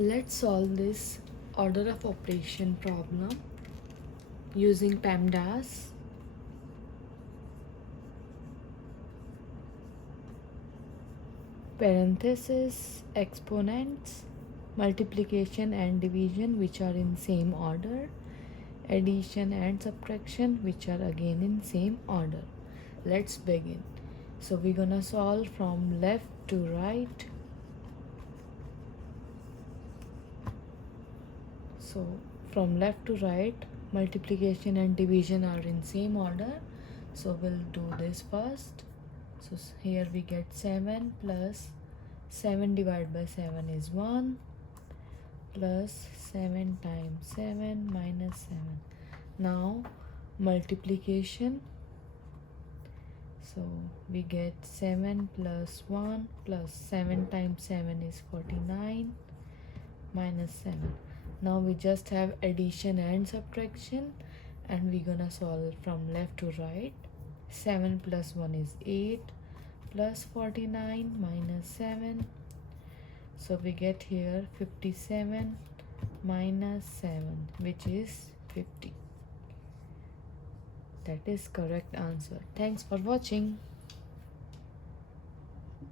Let's solve this order of operation problem using PEMDAS. Parenthesis, exponents, multiplication and division which are in same order, addition and subtraction which are again in same order. Let's begin. So we're gonna solve from left to right. So from left to right, multiplication and division are in same order. So we'll do this first. So here we get 7 plus 7 divided by 7 is 1 plus 7 times 7 minus 7. Now multiplication. So we get 7 plus 1 plus 7 times 7 is 49 minus 7. Now we just have addition and subtraction, and we're gonna solve from left to right. 7 plus 1 is 8 plus 49 minus 7. So we get here 57 minus 7, which is 50. That is correct answer. Thanks for watching.